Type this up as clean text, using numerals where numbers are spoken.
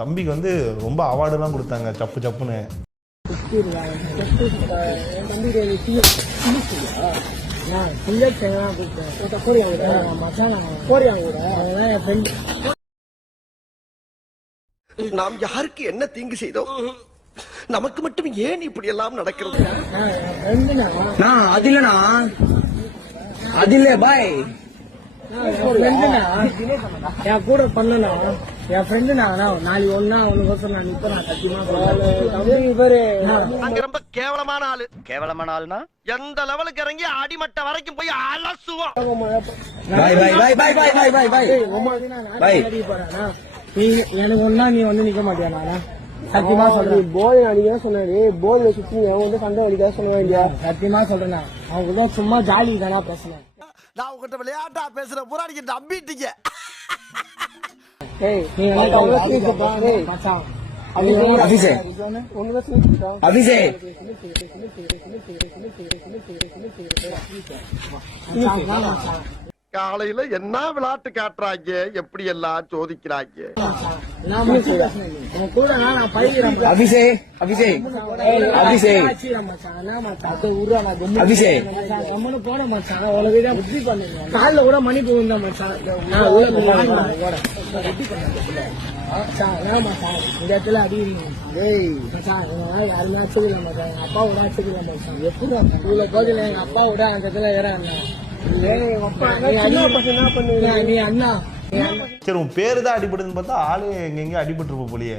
தம்பிக்கு வந்து ரொம்ப அவார்டுலாம் கொடுத்தாங்க சப்பு சப்புன்னு. நாம் யாருக்கு என்ன தீங்கு செய்தோம்? நமக்கு மட்டும் ஏன் இப்படி எல்லாம் நடக்கிறது? பாய் என் கூட பண்ணனா என் ஃப்ரெண்டு நாளைக்கு ஒன்னா அவனுக்கு நான் இப்ப நான் அங்க ரொம்ப கேவலமான ஆளு. கேவலமான ஆளுனா எந்த லெவலுக்கு இறங்கி அடிமட்ட வரைக்கும் போய் அலசுவோம். நீ எனக்கு ஒன்னா நீ வந்து நிக்க மாட்டியா நானா சத்தியமா சொல்றேன். போல் அடிக்க சொன்னாரு போல் சுத்தி வந்து சண்டை அடிக்க சொன்னாங்க. சத்தியமா சொல்றேன் அவங்க சும்மா ஜாலி தானா பேசுனேன். நான் உங்ககிட்ட விளையாட்டா பேசுற புறாடிக்கு நம்பிட்டீங்க. காலையில என்ன விளையாட்டு காட்டுறாங்க, எப்படி எல்லாம் சோதிக்கிறாங்க. கால கூட மணி போகுந்தா மச்சான் இந்த இடத்துல அடி யாருமே அச்சுக்கல மாட்டான். எங்க அப்பா விட அச்சுக்கல மாட்டான். எப்படி இவ்வளவு கோதில எங்க அப்பா விட அந்த இடத்துல ஏறாங்க. சரி உன் பேரு தான் அடிபடுதுன்னு பார்த்தா ஆளு எங்க அடிபட்டு இருப்ப போலியே.